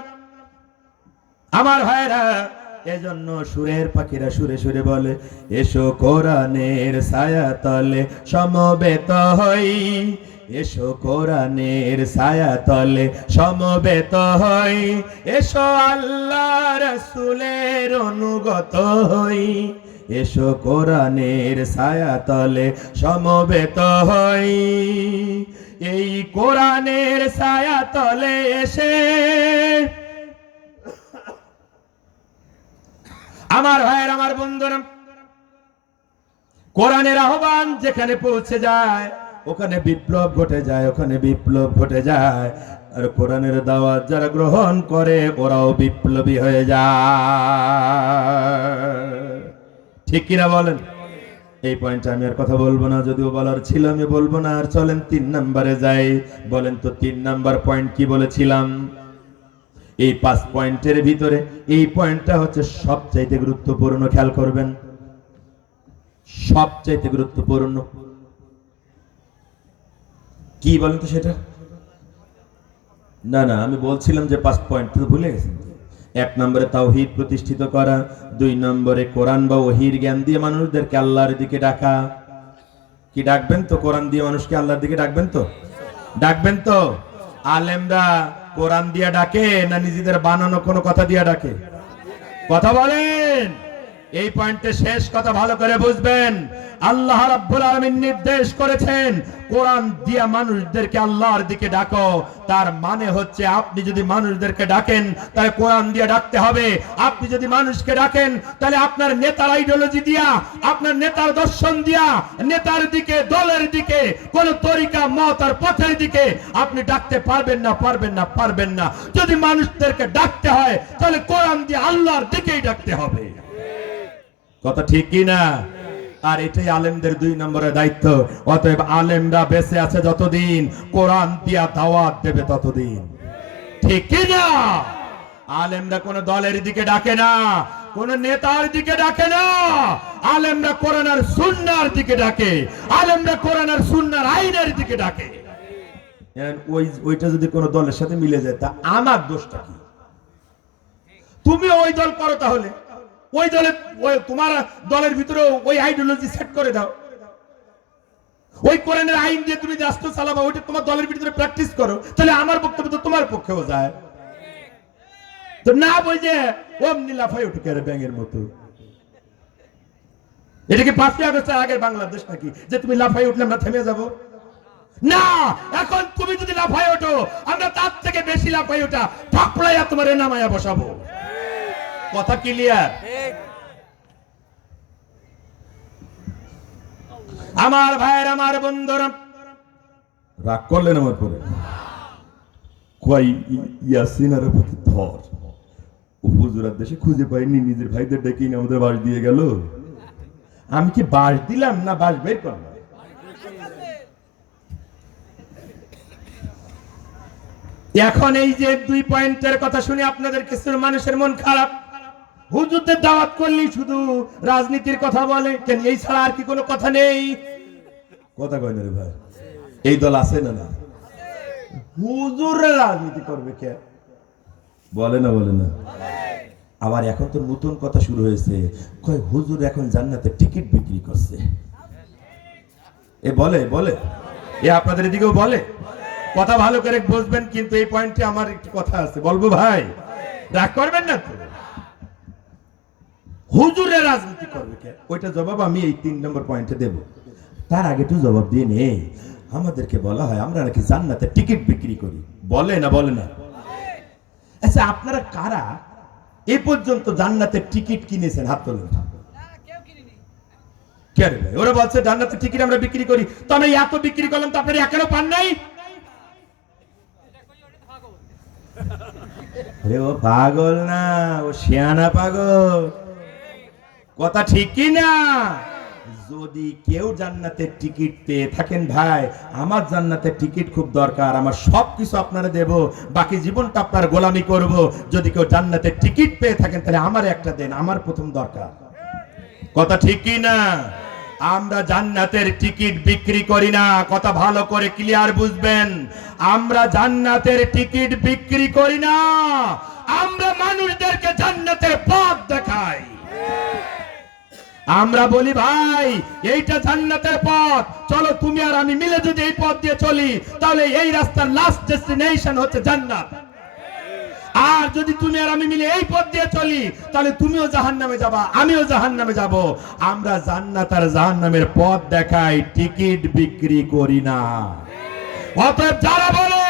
আমার ভাইরা, এজন্য সুরের পাখিরা সুরে সুরে বলে, এসো কোরআনের ছায়া তলে সমবেত হই, এসো কোরআনের ছায়া তলে সমবেত হই, এসো আল্লাহ রাসূলের অনুগত হই, এসো কোরআনের ছায়া তলে সমবেত হই। এই কোরআনের ছায়া তলে এসে আমার ভাইয়ের, আমার বন্ধুরা, কোরআনের আহ্বান যেখানে পৌঁছে যায় ওখানে বিপ্লব ঘটে যায়, ওখানে বিপ্লব ঘটে যায়। আর কোরআনের দাওয়াত যারা গ্রহণ করে ওরাও বিপ্লবী হয়ে যায়। ঠিক কিনা বলেন? এই পয়েন্টে আমি আর কথা বলবো না, যদিও বলার ছিল আমি বলবো না। আর চলেন 3 নম্বরে যাই। বলেন তো 3 নাম্বার পয়েন্ট কি বলেছিলাম? এই 5 পয়েন্টের ভিতরে এই পয়েন্টটা হচ্ছে সবচাইতে গুরুত্বপূর্ণ। খেয়াল করবেন, সবচাইতে গুরুত্বপূর্ণ কি বলেন তো সেটা? না না, আমি বলছিলাম যে 5 পয়েন্ট তো ভুলে গেছেন। 1 নম্বরে তাওহীদ প্রতিষ্ঠিত করা, 2 নম্বরে কোরআন বা ওহীর জ্ঞান দিয়ে মানুষদেরকে আল্লাহর দিকে ডাকা। কি ডাকবেন তো? কোরআন দিয়ে মানুষকে আল্লাহর দিকে ডাকবেন তো? ডাকবেন তো? আলেমরা কোরআন দিয়ে ডাকে না নিজেদের বানানো কোনো কথা দিয়ে ডাকে? কথা বলেন। এই পয়েন্টে শেষ কথা ভালো করে বুঝবেন। আল্লাহ রাব্বুল আলামিন নির্দেশ করেছেন কোরআন দিয়া মানুষদেরকে আল্লাহর দিকে ডাকো। তার মানে হচ্ছে আপনি যদি মানুষদেরকে ডাকেন তাহলে কোরআন দিয়ে ডাকতে হবে। আপনি যদি মানুষকে ডাকেন তাহলে আপনার নেতার আইডিওলজি দিয়া, আপনার নেতার দর্শন দিয়া, নেতার দিকে, দলের দিকে, কোন তরিকা, মত আর পথের দিকে আপনি ডাকতে পারবেন না, পারবেন না, পারবেন না। যদি মানুষদেরকে ডাকতে হয় তাহলে কোরআন দিয়ে আল্লাহর দিকেই ডাকতে হবে। কথা ঠিক কি না? আর এটাই আলেমদের 2 নম্বরের দায়িত্ব। অতএব আলেমরা বেঁচে আছে যতদিন, কোরআন দিয়া দাওয়াত দেবে ততদিন। ঠিক কি না? আলেমরা কোন দলের দিকে ডাকে না, কোন নেতার দিকে ডাকে না। আলেমরা কোরআন আর সুন্নাহর দিকে ডাকে। আলেমরা কোরআন আর সুন্নাহর আইনের দিকে ডাকে। ওইটা যদি কোন দলের সাথে মিলে যায় তা আমার দোষটা কি? তুমি ওই দল করো, তাহলে ওই দলে তোমার দলের ভিতরে ওই আইডিওলজি সেট করে দাও। ওই কোরআনের আইন দিয়ে তুমি রাষ্ট্র চালাবা, ওইটা তোমার দলের ভিতরে প্র্যাকটিস করো, তাহলে আমার বক্তব্য তো তোমার পক্ষেও যায়। তো না বুঝে অমনি লাফাই উঠে কেন ব্যাঙের মতো। এটা কি 5ই আগস্টের আগের বাংলাদেশ নাকি যে তুমি লাফাই উঠলে আমরা থেমে যাব? না, এখন তুমি যদি লাফাই ওঠো আমরা তার থেকে বেশি লাফাই ওঠা থাপড়াইয়া তোমার নামায়া বসাবো। কথা ক্লিয়ার? আমার ভাইয়ের, আমার বন্ধুরা, রাগ করলেন আমার পরে? কই ইয়াসিন আর প্রতি ধর হুজুরার দেশে খুঁজে পাইনি, নিজের ভাইদের ডেকে আমাদের বাস দিয়ে গেল। আমি কি বাস দিলাম না বাস বের করলাম? এখন এই যে 2 পয়েন্টের কথা শুনে আপনাদের কিছু মানুষের মন খারাপ। হুজুরদের দাওয়াত করলেই শুধু রাজনীতির কথা বলে, কেন এই ছাড়া আর কি কোনো কথা নেই? কথা কয় না রে ভাই, এই দল আছে না? না, হুজুররা রাজনীতি করবে কে? বলে না, বলে না। আবার এখন তো নতুন কথা শুরু হয়েছে, কয় হুজুর এখন জান্নাতের টিকিট বিক্রি করছে। এ বলে বলে এ আপনাদের এদিকেও বলে? কথা ভালো করে বুঝবেন, কিন্তু এই পয়েন্টে আমার একটু কথা আছে, বলবো ভাই, রাগ করবেন না তো? হুজুরে রাজনীতি করবে কে? ওইটা জবাব আমি এই 3 নম্বর পয়েন্টে দেব। তার আগে তো জবাব দিয়ে নেই। আমাদেরকে বলা হয় আমরা নাকি জান্নাতের টিকিট বিক্রি করি, বলে না, বলে না? আচ্ছা, আপনারা কারা এ পর্যন্ত জান্নাতের টিকিট কিনেছেন? হাত তোলেন। কে রে ভাই? ওরা বলছে জান্নাতের টিকিট আমরা বিক্রি করি, তো আমরা এত বিক্রি করলাম তো আপনারা এখনো পান নাই? আরে ও পাগল না, ও শিয়ানা পাগল। কথা ঠিক কি না? যদি কেউ জান্নাতের টিকিট পেয়ে থাকেন, ভাই আমার জান্নাতের টিকিট খুব দরকার, আমার সবকিছু আপনারা দেব, বাকি জীবনটা আপনার গোলামি করব। যদি কেউ জান্নাতের টিকিট পেয়ে থাকেন তাহলে আমার একটা দেন, আমার প্রথম দরকার। কথা ঠিক কি না? আমরা জান্নাতের টিকিট বিক্রি করি না, কথা ভালো করে ক্লিয়ার বুঝবেন। আমরা জান্নাতের টিকিট বিক্রি করি না, আমরা মানুষদেরকে জান্নাতের পথ দেখাই। আমরা বলি ভাই এইটা জান্নাতের পথ, চলো তুমি আর আমি মিলে যদি এই পথ দিয়ে চলি তাহলে এই রাস্তার লাস্ট ডেস্টিনেশন হচ্ছে জান্নাত। আর যদি তুমি আর আমি মিলে এই পথ দিয়ে চলি তাহলে তুমিও জাহান্নামে যাবা, আমিও জাহান্নামে যাব। আমরা জান্নাত আর জাহান্নামের পথ দেখাই, টিকিট বিক্রি করি না। অতএব যারা বলে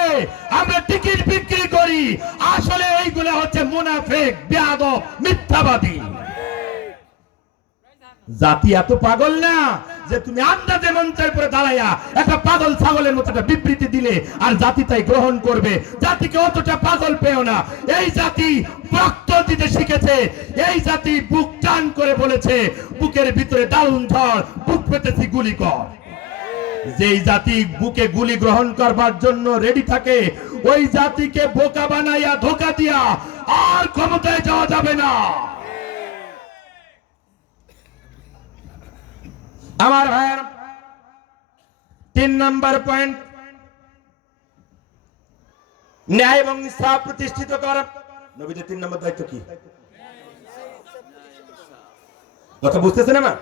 আমরা টিকিট বিক্রি করি, আসলে এইগুলো হচ্ছে মুনাফিক, বেয়াদব, মিথ্যাবাদী। জাতি এত পাগল না যে তুমি আন্দাজে মঞ্চের উপরে দাঁড়াইয়া একটা পাগল ছাগলের মতো একটা বিবৃতি দিলে আর জাতি তাই গ্রহণ করবে। জাতিকে অতটা পাগল পেও না। এই জাতি রক্ত দিতে শিখেছে, এই জাতি বুক টান করে বলেছে বুকের ভিতরে দারুণ ঝড়, বুক পেতেছি গুলি কর। যেই জাতি বুকে গুলি গ্রহণ করবার জন্য রেডি থাকে, ওই জাতিকে বোকা বানাইয়া ধোকা দিয়া আর ক্ষমতায় যাওয়া যাবে না। আমার ভাইয়ের 3 নাম্বার পয়েন্ট, ন্যায় এবং ইনসাফ প্রতিষ্ঠিত করা। নবীদের 3 নম্বর দায়িত্ব কি? কথা বুঝতেছেন না?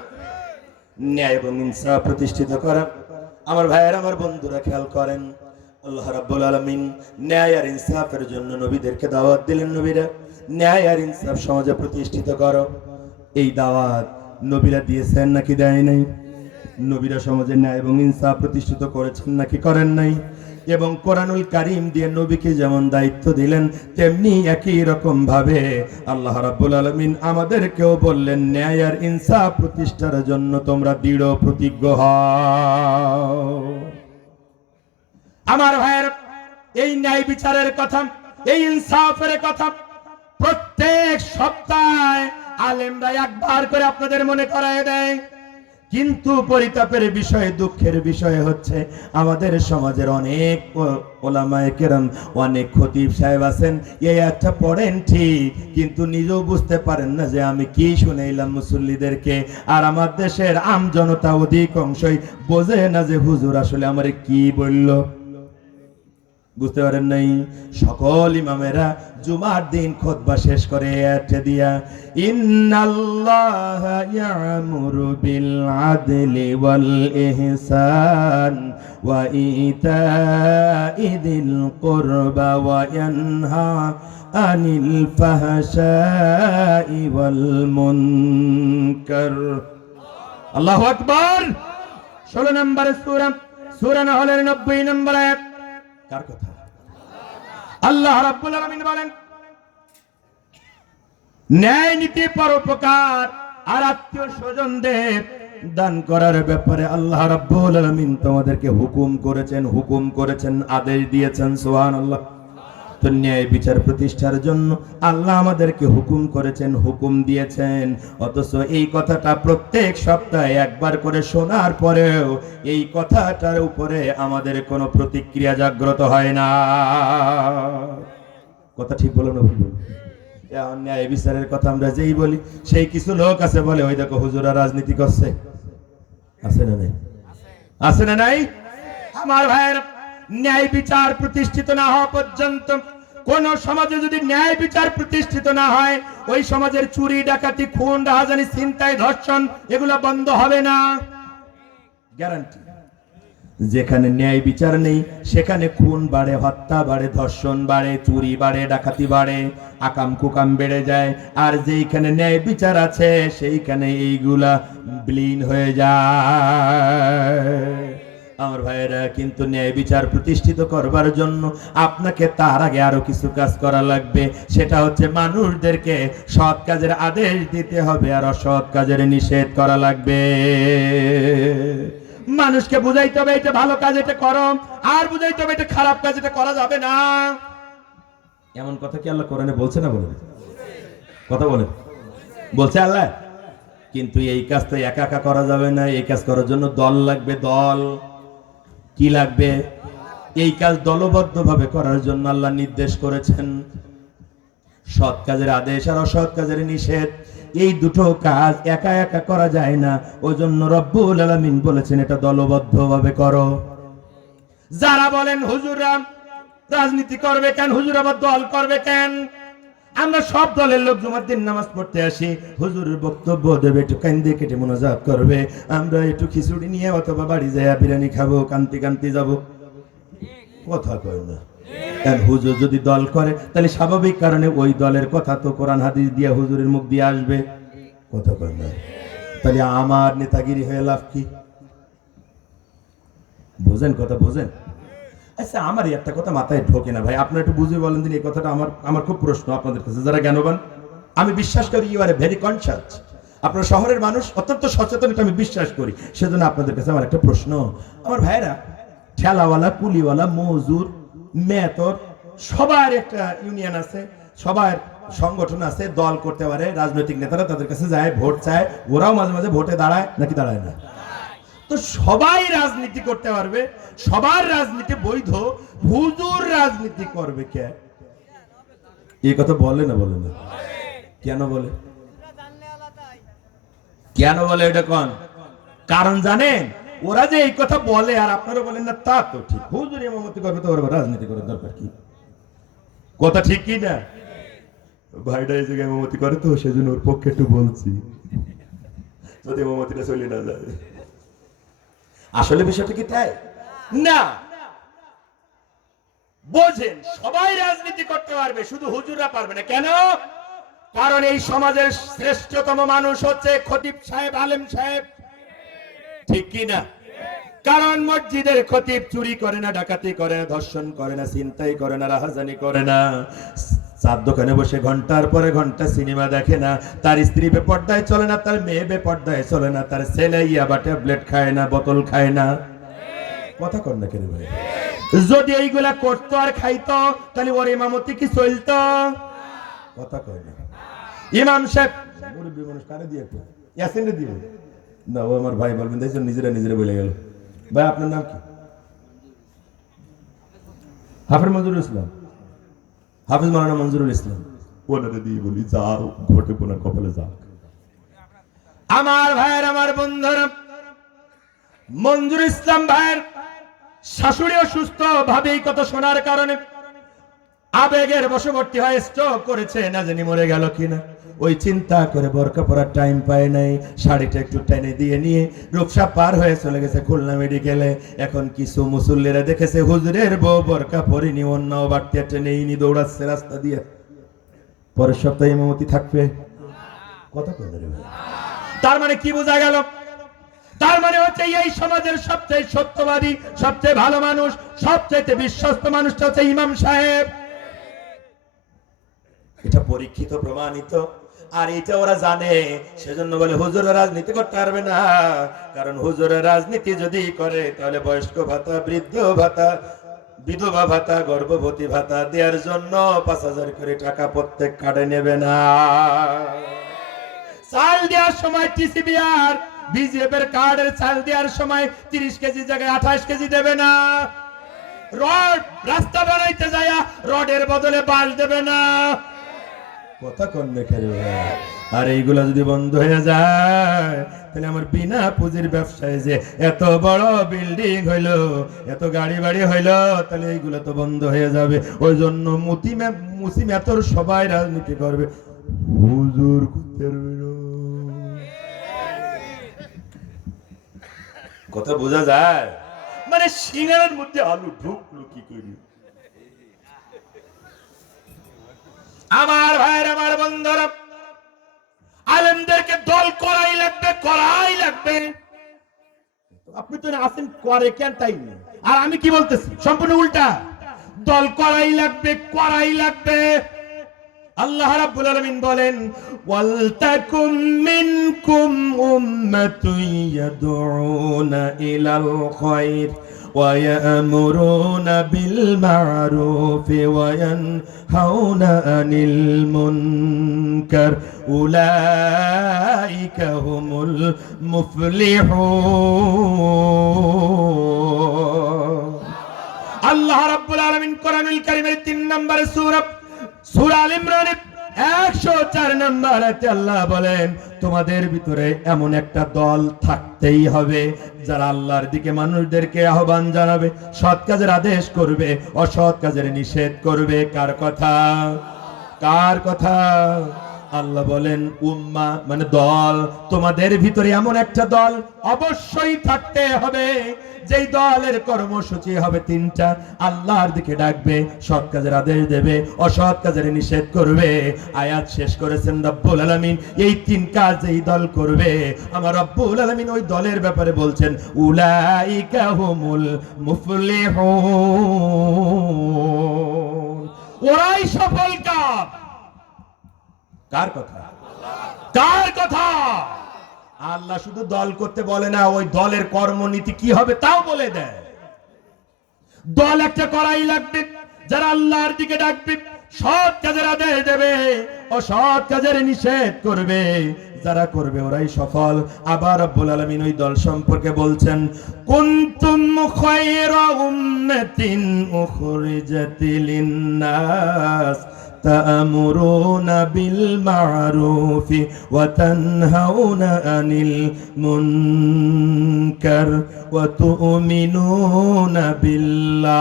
ন্যায় এবং ইনসাফ প্রতিষ্ঠিত করা। আমার ভাইয়েরা, আমার বন্ধুরা খেয়াল করেন, আল্লাহ রাব্বুল আলামিন ন্যায় আর ইনসাফের জন্য নবীদেরকে দাওয়াত দিলেন। নবীরা ন্যায় আর ইনসাফ সমাজে প্রতিষ্ঠিত করো, এই দাওয়াত নবীরা দিয়েছেন নাকি দেয় নাই? নবীরা সমাজে ন্যায় এবং ইনসাফ প্রতিষ্ঠিত করেছেন নাকি করেন নাই? এবং কোরআনুল কারীম দিয়ে নবীকে যেমন দায়িত্ব দিলেন, তেমনি একই রকম ভাবে আল্লাহ রাব্বুল আলামিন আমাদেরকেও বললেন, ন্যায় আর ইনসাফ প্রতিষ্ঠার জন্য তোমরা দৃঢ় প্রতিজ্ঞ হও। আমার ভাইয়ের, এই ন্যায় বিচারের কথা, এই ইনসাফের কথা প্রত্যেক সপ্তাহে আলেমরা একবার করে আপনাদের মনে করায় দেয়। কিন্তু পরিতাপের বিষয়, দুঃখের বিষয় হচ্ছে আমাদের সমাজের অনেক ওলামায়ে কেরাম, অনেক খতিব সাহেব আছেন, এই আয়াতটা পড়েন ঠিক, কিন্তু নিজেও বুঝতে পারেন না যে আমি কি শুনাইলাম মুসল্লিদেরকে। আর আমার দেশের আম জনতা অধিকাংশই বোঝে না যে হুজুর আসলে আমারে কি বলল। বুঝতে পারেন নাই? সকল ইমামেরা জুমার দিন খুতবা শেষ করে আয়াতটা দিয়া, ইন্নাল্লাহা ইয়ামুরু বিল আদলি ওয়াল ইহসান ওয়া ইতাই যিল কুরবা ওয়া ইয়ানহা আনিল ফাহশাই ওয়াল মুনকার। আল্লাহু আকবার। 16 নম্বরের সূরা, সূরা নাহলের 90 নম্বর আয়াত। কার কথা? আল্লাহ রাব্বুল আলামিন বলেন, ন্যায় নীতি, পরোপকার আর আত্মীয় স্বজনদের দান করার ব্যাপারে আল্লাহ রাব্বুল আলামিন তোমাদেরকে হুকুম করেছেন, আদেশ দিয়েছেন। সুবহানাল্লাহ। তো ন্যায় বিচার প্রতিষ্ঠার জন্য আল্লাহ আমাদেরকে হুকুম করেছেন, হুকুম দিয়েছেন। অথচ এই কথাটা প্রত্যেক সপ্তাহে একবার করে শোনার পরেও এই কথাটার উপরে আমাদের কোনো প্রতিক্রিয়া জাগ্রত হয় না। কথা ঠিক বলো না ভুল? ন্যায় বিচারের কথা আমরা যেই বলি, সেই কিছু লোক আছে বলে, ওই দেখো হুজুরা রাজনীতি করছে। আছে না নাই? আছে না নাই? আমার ভাইয়ের, ন্যায় বিচার প্রতিষ্ঠিত না হওয়া পর্যন্ত, কোন সমাজে যদি ন্যায় বিচার প্রতিষ্ঠিত না হয়, ওই সমাজের চুরি, ডাকাতি, খুন, রাহাজানি, ছিনতাই, ধর্ষণ এগুলো বন্ধ হবে না, গ্যারান্টি। যেখানে ন্যায় বিচার নেই সেখানে খুন বাড়ে, হত্যা বাড়ে, ধর্ষণ বাড়ে, চুরি বাড়ে, ডাকাতি বাড়ে, আকাম কুকাম বেড়ে যায়। আর যেইখানে ন্যায় বিচার আছে সেইখানে এইগুলা বিলীন হয়ে যায়। আমার ভাইয়েরা, কিন্তু ন্যায় বিচার প্রতিষ্ঠিত করবার জন্য আপনাকে তার আগে আরো কিছু কাজ করা লাগবে। সেটা হচ্ছে মানুষদেরকে সৎ কাজের আদেশ দিতে হবে আর অসৎ কাজের নিষেধ করা লাগবে। মানুষকে বুঝাইতে হবে এটা ভালো কাজ, এটা করো, আর বুঝাইতে হবে এটা খারাপ কাজ, এটা করা যাবে না। এমন কথা কি আল্লাহ কোরআনে বলছে না? বলে কথা বলে বলছে আল্লাহ। কিন্তু এই কাজ তো একা একা করা যাবে না, এই কাজ করার জন্য দল লাগবে। দল কি লাগবে? এই কাজ দলবদ্ধভাবে করার জন্য আল্লাহ নির্দেশ করেছেন। সৎ কাজের আদেশ আর অসৎ কাজের নিষেধ, এই দুটো কাজ একা একা করা যায় না। ওই জন্য রব্বুল আলামিন বলেছেন এটা দলবদ্ধভাবে করো। যারা বলেন হুজুররা রাজনীতি করবে কেন, হুজুর আবার দল করবে কেন, আমরা সব দলের লোক জুমার দিন নামাজ পড়তে আসি, হুজুরের বক্তব্য দেবে, একটু কান্দে কেটে মোনাজাত করবে, আমরা একটু খিচুড়ি নিয়ে অথবা বাড়ি যায় বিরিয়ানি খাবো, কান্তি কান্তি যাবো। কথা কয় না। হুজুর যদি দল করে তাহলে স্বাভাবিক কারণে ওই দলের কথা তো কোরআন হাদিস দিয়ে হুজুরের মুখ দিয়ে আসবে। কথা কয় না। তাহলে আমার নেতাগিরি হয়ে লাভ কি? বোঝেন কথা, বোঝেন? আচ্ছা, আমার একটা কথা মাথায় ঢোকে না ভাই, আপনারা একটু বুঝে বলেন দিন এই কথাটা। আমার খুব প্রশ্ন আপনাদের কাছে, যারা জ্ঞানবান। আমি বিশ্বাস করি you are a very conscious, আপনারা শহরের মানুষ, অত্যন্ত সচেতন, এটা আমি বিশ্বাস করি। সেজন্য আপনাদের কাছে আমার একটা প্রশ্ন। আমার ভাইরা, ঠেলাওয়ালা, কুলিওয়ালা, মজুর, মেতর, সবার একটা ইউনিয়ন আছে, সবার সংগঠন আছে, দল করতে পারে। রাজনৈতিক নেতারা তাদের কাছে যায়, ভোট চায়, ওরাও মাঝে মাঝে ভোটে দাঁড়ায় নাকি দাঁড়ায় না? তো সবাই রাজনীতি করতে পারবে, সবার রাজনীতি বৈধ, হুজুর রাজনীতি করবে কে? এই কথা বলে না? বলে না? কেন বলে? কেন বলে এটা কোন কারণ জানেন? ওরা যে এই কথা বলে আর আপনারা বলেন না, তা তো ঠিক। হুজুর ইমামতি করবে তো ওরা রাজনীতি করার দরকার কি? কথা ঠিক কি না? ভাইটা এই জায়গায় ইমামতি করে তো সেজন্য ওর পক্ষে একটু বলছি, যদি ইমামতিটা চলে না যায়। আসলে বিষয়টা কি তাই না? বোঝেন, সবাই রাজনীতি করতে পারবে, শুধু হুজুররা পারবে না। কেন? কারণ এই সমাজের শ্রেষ্ঠতম মানুষ হচ্ছে খতিব সাহেব, আলেম সাহেব, ঠিক কি না? কারণ মসজিদের খতিব চুরি করে না, ডাকাতি করে না, ধর্ষণ করে না, ছিনতাই করে না, রাহাজানি করে না, চার দোকানে বসে ঘন্টার পরে ঘন্টা সিনেমা দেখে না, তার স্ত্রী বেপর্দায় চলে না, তার মেয়ে বেপর্দায় চলে না, তার ছেলে ইয়াবা ট্যাবলেট খায় না, বোতল খায় না। কথা কর না কেন ভাই? যদি এইগুলা করতো আর খাইতো তাহলে ওর ইমামতি কি চলতো? কথা কয় না। ইমাম সাহেব মুরব্বী মানুষ কারে দিয়ে ইয়াসিনরে দিয়ে না, ও আমার ভাই বলবেন দেখছেন নিজেরা নিজেরা বলে গেল। ভাই আপনার নাম কি? হাফিজ মঞ্জুরুল ইসলাম, হাফিজ মাওলানা মঞ্জুরুল ইসলাম। ওনারে দিয়ে বলি যাও, ঘটে পোনার কপালে যাও। আমার ভাইয়ের, আমার বন্ধুরা, মঞ্জুর ইসলাম ভাইয়ের শাশুড়ি অসুস্থ, ভাবে এই কথা শোনার কারণে আবেগের বশবর্তী হয়ে স্ট্রোক করেছে, না জানি মরে গেল কিনা। ওই চিন্তা করে বোরকা পরার টাইম পায় নাই, শাড়িটা একটু টেনে দিয়ে নিয়ে রূপসা পার হয়ে চলে গেছে খুলনা মেডিকেলে। এখন কিছু মুসল্লিরা দেখেছে হুজুরের বউ বোরকা পরিনি, অন্য বাড়তি টেনেইনি, দৌড়াচ্ছে রাস্তা দিয়ে। পরের সপ্তাহে ইমামতি থাকবে। কথা কই না রে ভাই? তার মানে কি বোঝা গেল? তার মানে হচ্ছে এই সমাজের সবচেয়ে সত্যবাদী, সবচেয়ে ভালো মানুষ, সবচেয়ে বিশ্বস্ত মানুষটা হচ্ছে ইমাম সাহেব। এটা পরীক্ষিত, প্রমাণিত। আর এটা ওরা জানে, সেজন্য বলে হুজুরের রাজনীতি করতে পারবে না। কারণ হুজুরের রাজনীতি যদি করে তাহলে বয়স্ক ভাতা, বৃদ্ধ ভাতা, বিধবা ভাতা, গর্ভবতী ভাতা দেওয়ার জন্য 5,000 করে টাকা প্রত্যেক কার্ডে নেবে না। চাল দেওয়ার সময় টিসিবি আর বিজেপি এর কার্ডের চাল দেওয়ার সময় 30 কেজি জায়গায় 28 কেজি দেবে না। রড রাস্তা বানাইতে যায় রডের বদলে বাঁশ দেবে না। কথা কোন দেখে? আর এইগুলা যদি বন্ধ হয়ে যায় তাহলে আমার বিনা পুঁজির ব্যবসায় যে এত বড় বিল্ডিং হইলো, এত গাড়ি বাড়ি হইলো, তাহলে এইগুলা তো বন্ধ হয়ে যাবে। ওই জন্য মুসিমেতর সবাই রাজনীতি করবে, হুজুর করতে পারবে না। কথা বোঝা যায়? মানে সিঙ্গারের মধ্যে আলু ঢুকলো কি করি? আমার ভাইয়ের, আমার বন্ধুরা, আলেমদেরকে দল করাই লাগবে, করাই লাগবে। আপনি তো আসেন করে কেন তাই? আর আমি কি বলতেছি সম্পূর্ণ উল্টা। দল করাই লাগবে, করাই লাগবে। আল্লাহ রাব্বুল আলামিন বলেন, ওয়াল তাকুম মিনকুম উম্মাতুন ইয়াদউনা ইলাল খায়র ওয়া ইয়ামুরুনা বিল মা'রুফি ওয়া ইয়ানহাউনা আনিল মুনকার উলাইকা হুমুল মুফলিহুন। আল্লাহ রাব্বুল আলামিন কোরআনুল কারীমের 3 নম্বর সূরা সূরা আল ইমরানের 104 নম্বর আয়াতে আল্লাহ বলেন, তোমাদের ভিতরে এমন একটা দল থাকতেই হবে যারা আল্লাহর দিকে মানুষদেরকে আহ্বান জানাবে, সৎ কাজের আদেশ করবে, অসৎ কাজের নিষেধ করবে। কার কথা? কার কথা? আল্লাহ বলেন উম্মাহ মানে দল। তোমাদের ভিতরে এমন একটা দল অবশ্যই থাকতে হবে যেই দলের কর্মসূচি হবে 3টা। আল্লাহর দিকে ডাকবে, সৎ কাজের আদেশ দেবে, অসৎ কাজের নিষেধ করবে। আয়াত শেষ করেছেন রব্বুল আলামিন, এই 3 কাজ এই দল করবে, আমার রব্বুল আলামিন ওই দলের ব্যাপারে বলছেন উলাইকা হুমুল মুফলিহুন। ওরাই সফল কাম। কার কথা? কার কথা? আল্লাহ শুধু দল করতে বলে না, ওই দলের কর্মনীতি কি হবে তাও বলে দেয়। দল একটা করাই লাগবে, যারা আল্লাহর দিকে ডাকবে, সৎ কাজের আদেশ দেবে, অসৎ কাজের নিষেধ করবে। যারা করবে ওরাই সফল। আবার রব্বুল আলামিন ওই দল সম্পর্কে বলছেন, কুনতুম খায়রা উম্মাতিন উখরিজাত লিন-নাস تأمرون بالمعروف وتنهون عن المنكر وتؤمنون بالله।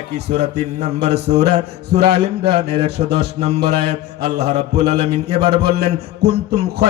একই সূরা 3 নম্বর সূরা সূরা আল ইমরানের 110 নম্বর আয়াত আল্লাহ রাব্বুল আলামিন এবার বললেন কুনতুম